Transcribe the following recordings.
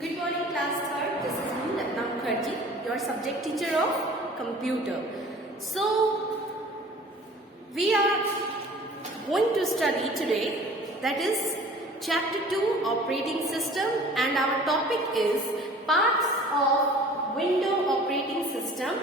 Good morning, class 3rd. This is me, Ratna Mukherjee, your subject teacher of computer. So, we are going to study today, that is chapter 2, operating system, and our topic is parts of Windows operating system.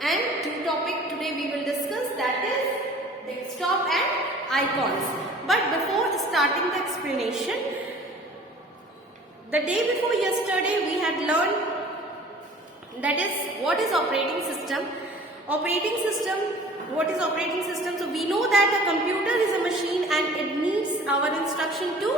And two topic today we will discuss, that is desktop and icons. But before starting the explanation, the day before yesterday we had learned that is what is operating system. What is operating system? So we know that a computer is a machine and it needs our instruction to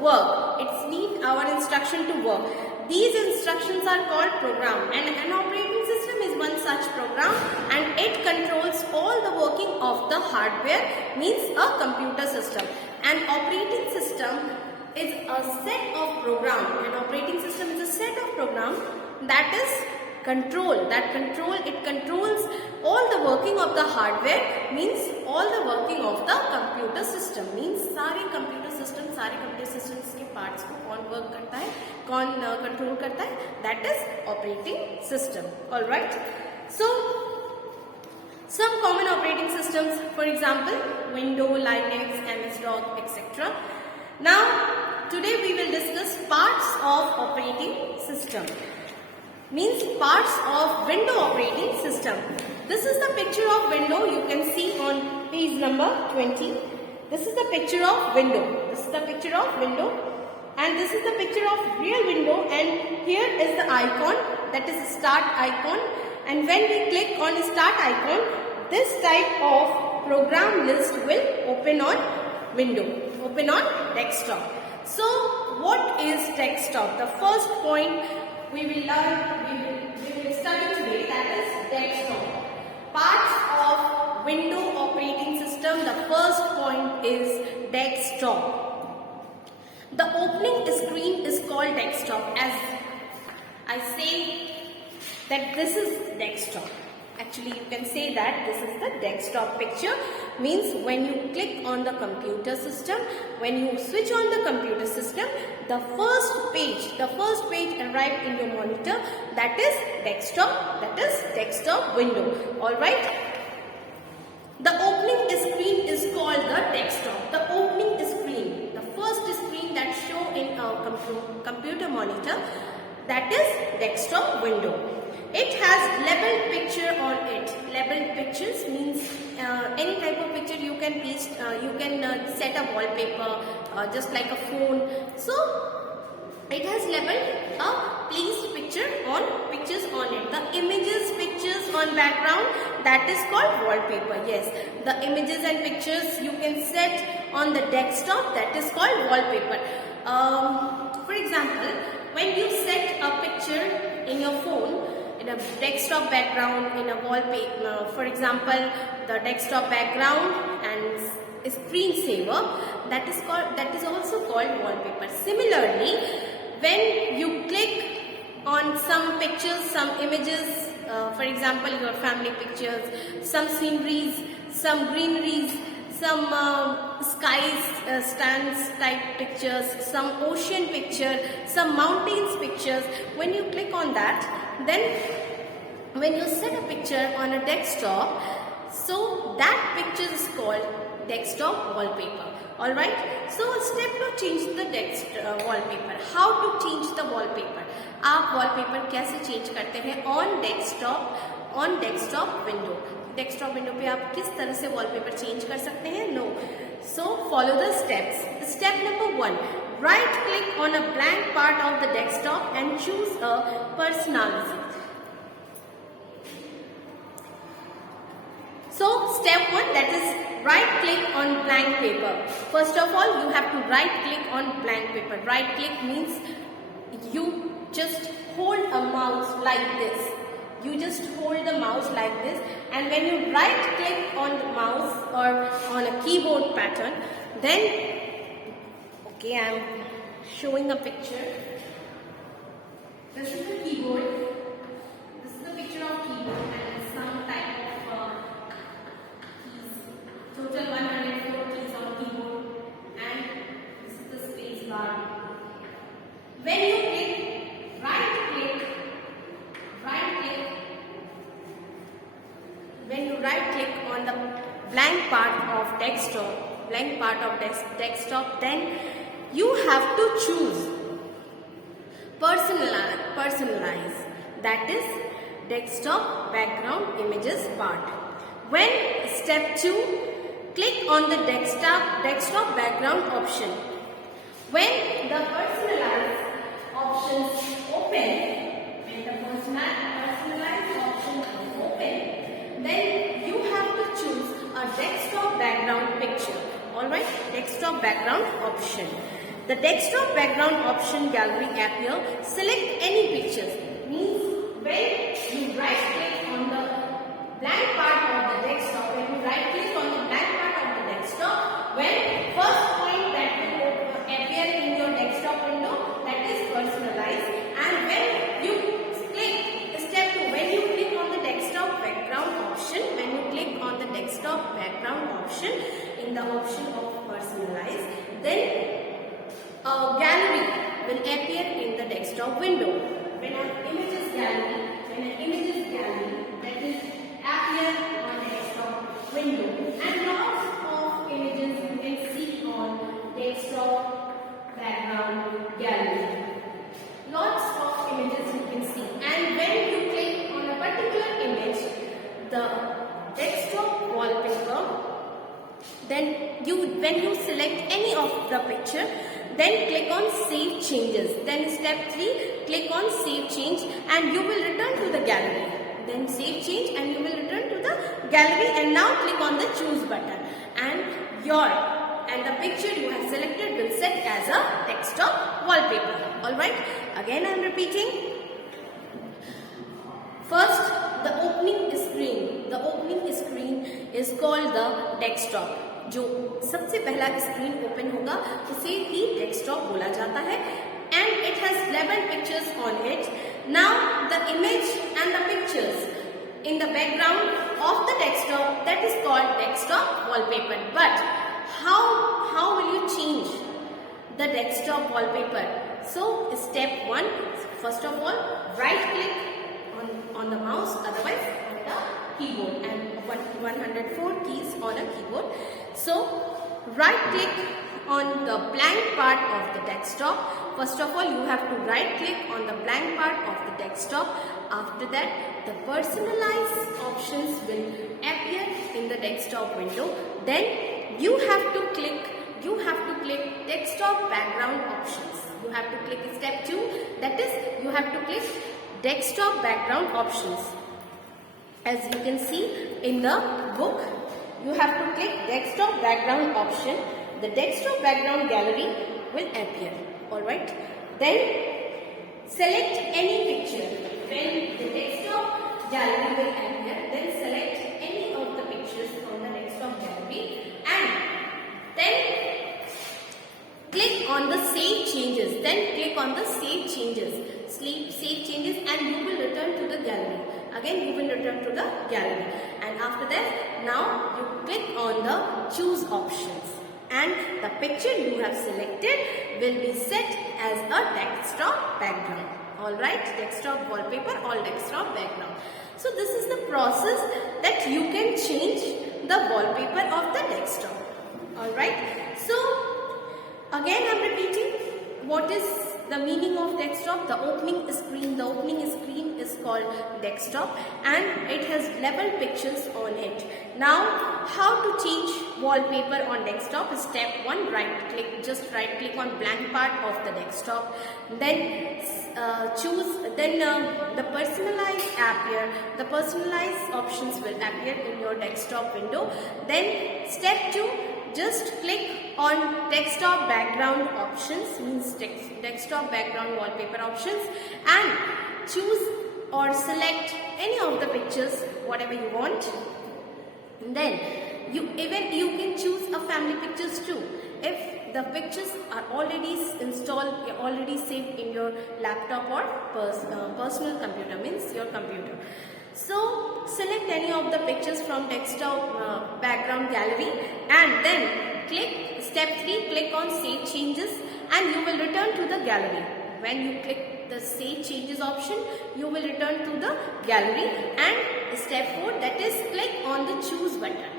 work. It needs our instruction to work. These instructions are called program, and an operating system is one such program, and it controls all the working of the hardware, means a computer system. An operating system is a set of program. An operating system is a set of program that is it controls all the working of the hardware, means all the working of the computer system, means सारे computer systems के parts को कौन work करता है, कौन control करता है, that is operating system. All right. So some common operating systems, for example, Windows, Linux, MS-DOS, etc. Now today we will discuss parts of operating system, means parts of Windows operating system. This is the picture of Windows. You can see on page number 20. This is the picture of Windows. This is the picture of Windows, and this is the picture of real Windows. And here is the icon, that is start icon. And when we click on start icon, this type of program list will open on Windows, open on desktop. So what is desktop? The first point we will study today, that is desktop. Parts of Windows operating system. The first point is desktop. The opening screen is called desktop. As I say that this is desktop. Actually, you can say that this is the desktop picture, means when you click on the computer system, when you switch on the computer system, the first page arrived in your monitor, that is desktop window. Alright. The opening screen is called the desktop. The opening screen, the first screen that show in our computer monitor, that is desktop window. It has labeled picture on it. Labeled pictures means any type of picture you can paste, you can set a wallpaper, just like a phone. So it has labeled a placed pictures on it. The images, pictures on background, that is called wallpaper. Yes, the images and pictures you can set on the desktop, that is called wallpaper. For example, when you set a picture in your phone, in a desktop background, in a wallpaper, for example, the desktop background and screensaver, that is also called wallpaper. Similarly, when you click on some pictures, some images, for example, your family pictures, some sceneries, some greeneries, some skies, stands type pictures, some ocean picture, some mountains pictures. When you click on that, then when you set a picture on a desktop, so that picture is called desktop wallpaper. Alright. So step to change the wallpaper. How to change the wallpaper? आप wallpaper कैसे change करते हैं on desktop window? Desktop window पे आप किस तरह से wallpaper change कर सकते हैं? No. So follow the steps. Step number 1. Right click on a blank part of the desktop and choose a personalization. So step 1, that is right click on blank paper. First of all, you have to right click on blank paper. Right click means you just hold a mouse like this. You just hold the mouse like this, and when you right click on the mouse or on a keyboard pattern, then okay, I am showing a picture. This is the keyboard. This is the picture of keyboard and some type of keys. Total 104 keys on keyboard, and this is the space bar. When you click blank part of desktop, then you have to choose personalize, that is desktop background images part. When step 2, click on the desktop background option. When the personalize options open, then you have to choose a desktop background picture. Alright, desktop background option. The desktop background option gallery appear. Select any pictures. Means when you right click on the blank part of the desktop, when first point that will appear in your desktop window, that is personalized. And when you click step 2, when you click on the desktop background option, in the option of personalized, then a gallery will appear in the desktop window. When an images gallery that is appear on the desktop window, and lots of images you can see on desktop background gallery. Lots of images you can see, and when you click on a particular image, the desktop wallpaper, then when you select any of the picture, then click on save changes. Then step 3, click on save change and you will return to the gallery. Then save change and you will return to the gallery, and now click on the choose button, and the picture you have selected will set as a desktop wallpaper. Alright, again I am repeating. First, the opening screen is called the desktop. जो सबसे पहला screen open होगा उसे ही desktop बोला जाता है, and it has 11 pictures on it. Now the image and the pictures in the background of the desktop, that is called desktop wallpaper. But how will you change the desktop wallpaper? So step 1, first of all, right click on the mouse, otherwise on the keyboard, and 104 keys on a keyboard. So right click on the blank part of the desktop. First of all, you have to right click on the blank part of the desktop. After that, the personalized options will appear in the desktop window. Then you have to click desktop background options. You have to click step 2, that is you have to click desktop background options. As you can see in the book, you have to click desktop background option. The desktop background gallery will appear. Alright. Then select any picture. When the desktop gallery will appear, then select any of the pictures from the desktop gallery, and then click on the save changes. Save changes and you will return to the gallery. Again you will return to the gallery, and after that now you click on the choose options, and the picture you have selected will be set as a desktop background. Alright, desktop wallpaper or desktop background. So this is the process that you can change the wallpaper of the desktop. Alright, so again I am repeating, what is the meaning of desktop? The opening screen is called desktop, and it has 11 pictures on it. Now how to change wallpaper on desktop? Step 1, just right click on blank part of the desktop, then the personalized options will appear in your desktop window. Then step 2, just click on desktop background options, means desktop background wallpaper options, and choose or select any of the pictures whatever you want. Then you can choose a family pictures too. If the pictures are already installed, already saved in your laptop or personal computer, means your computer. So select any of the pictures from desktop background gallery, and then click step 3, click on save changes, and you will return to the gallery. When you click the save changes option, you will return to the gallery, and step 4, that is click on the choose button.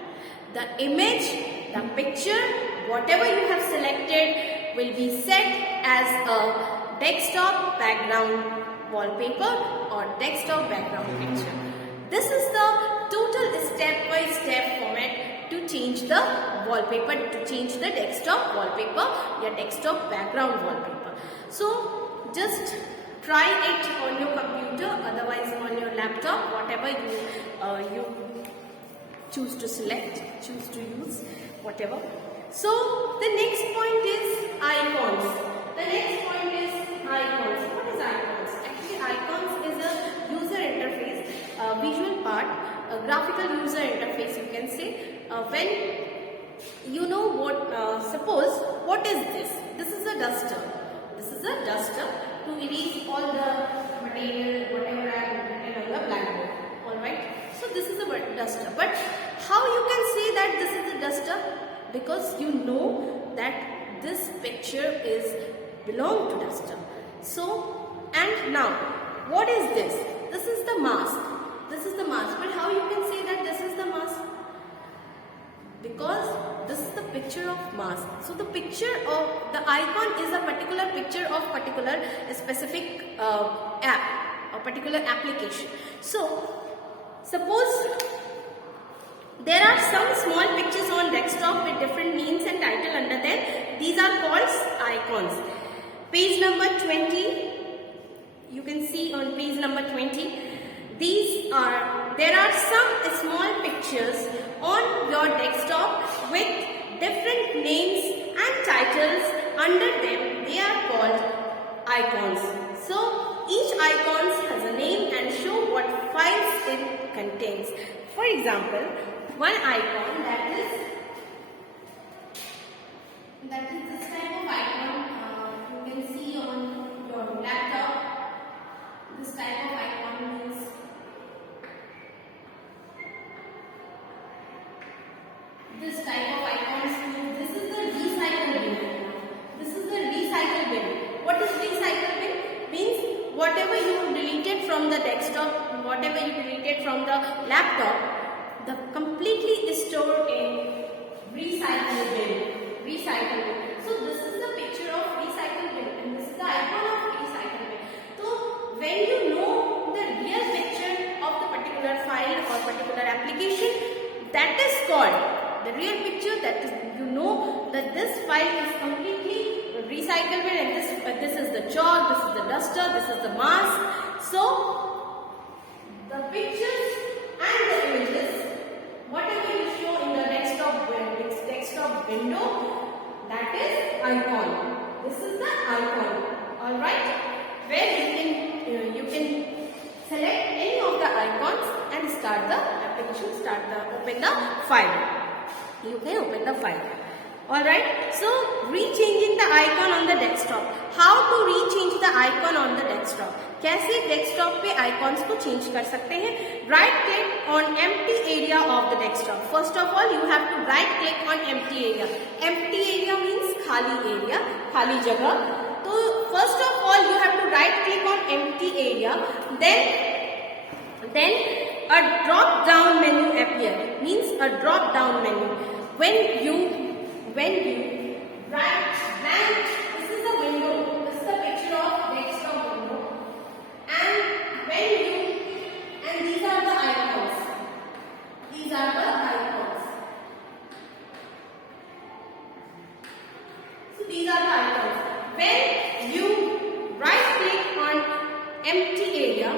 The image, the picture, whatever you have selected will be set as a desktop background wallpaper or desktop background picture. This is the total step-by-step format to change the wallpaper, to change the desktop wallpaper or desktop background wallpaper. So just try it on your computer, otherwise on your laptop, whatever you choose to select, choose to use, whatever. So the next point is icons. The next point is icons. What is icons? Actually, icons is a user interface, a visual part, a graphical user interface, you can say. When you know what, suppose, what is this? This is a duster. This is a duster to erase all the material, whatever I have written on the blackboard. Alright. So this is a duster. But how you can say that this is a duster? Because you know that this picture belong to duster. So, and now, what is this? This is the mask. This is the mask. But how you can say that this is the mask? Because this is the picture of mask. So the picture of the icon is a particular picture of particular specific app or particular application. So suppose there are some small pictures on desktop with different names and title under them. These are called icons. Page number 20. You can see on page number 20. There are some small pictures on your desktop with different names and titles under them. They are called icons. So each icon has a name and show what files it contains. For example, one icon that is this type of icon you can see on your laptop. This type of icon means this type of icons. This is the recycle bin. This is the recycle bin. What is recycle bin? Means whatever you deleted from the desktop, whatever you deleted from the laptop, the completely stored in recycle bin. Recycle bin. So this is the picture of recycle bin and this is the icon of recycle bin. So when you know the real picture of the particular file or particular application, that is called the real picture, that is, you know that this file is completely recycle bin and this is the chalk, this is the duster, this is the mask. So the pictures and the images, whatever you show in the desktop window, that is icon. This is the icon. Alright, where you can select any of the icons and start the application, open the file. You can open the file. Alright, so rechanging the icon on the desktop. How to rechange the icon on the desktop? कैसे desktop पे icons को change कर सकते हैं? Right click on empty area of the desktop. First of all, you have to right click on empty area. Empty area means खाली area, खाली जगह. तो first of all, you have to right click on empty area. Then a drop down menu appear. Means a drop down menu. When you right blank, this is the window, this is the picture of desktop window, and these are the icons. These are the icons. So these are the icons. When you right click on empty area,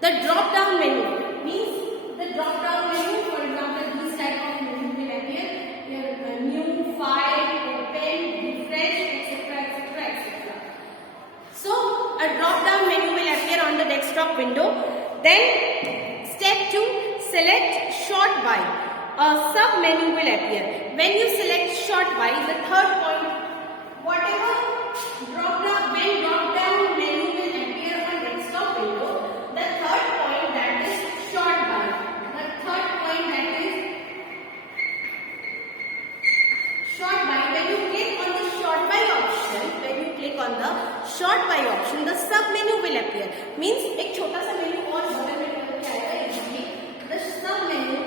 the drop down menu means the drop down menu, for example, this type of menu will appear. New file, open, refresh, etc. So a drop down menu will appear on the desktop window. Then step 2, select short by. A sub menu will appear. When you select short by, the third point, whatever drop down menu will appear on desktop window, the third point, that is short by. The third point, that is short by. When you click on the short by option, the sub menu will appear. Means एक छोटा सा menu और बड़ा menu क्या आएगा? The sub menu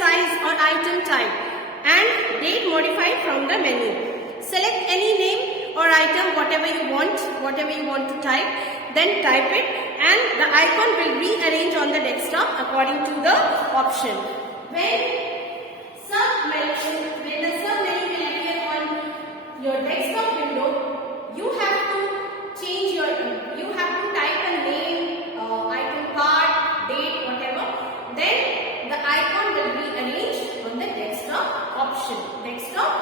size or item type, and date modified from the menu. Select any name or item, whatever you want to type, then type it, and the icon will rearrange on the desktop according to the option. When the sub-menu will appear on your desktop window, you have to type a name, item card, date, whatever. Then the icon will be arranged on the desktop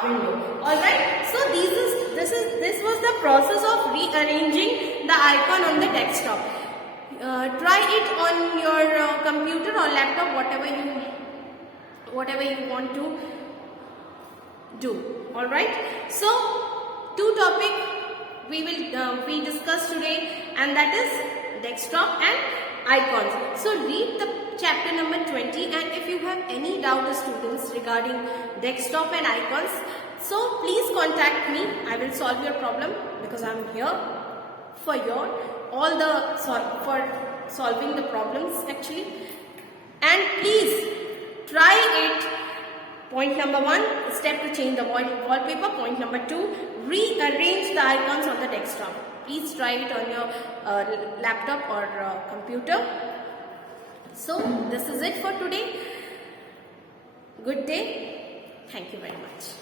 window. Alright, so this was the process of rearranging the icon on the desktop. Try it on your computer or laptop, whatever you want to do. Alright, so two topics we discussed today, and that is desktop and icons. So read the chapter number 20, and if you have any doubt, students, regarding desktop and icons, so please contact me. I will solve your problem, because I am here for solving the problems actually. And please try it. Point number 1, step to change the wallpaper. Point number 2, rearrange the icons on the desktop. Please try it on your laptop or computer. So this is it for today. Good day. Thank you very much.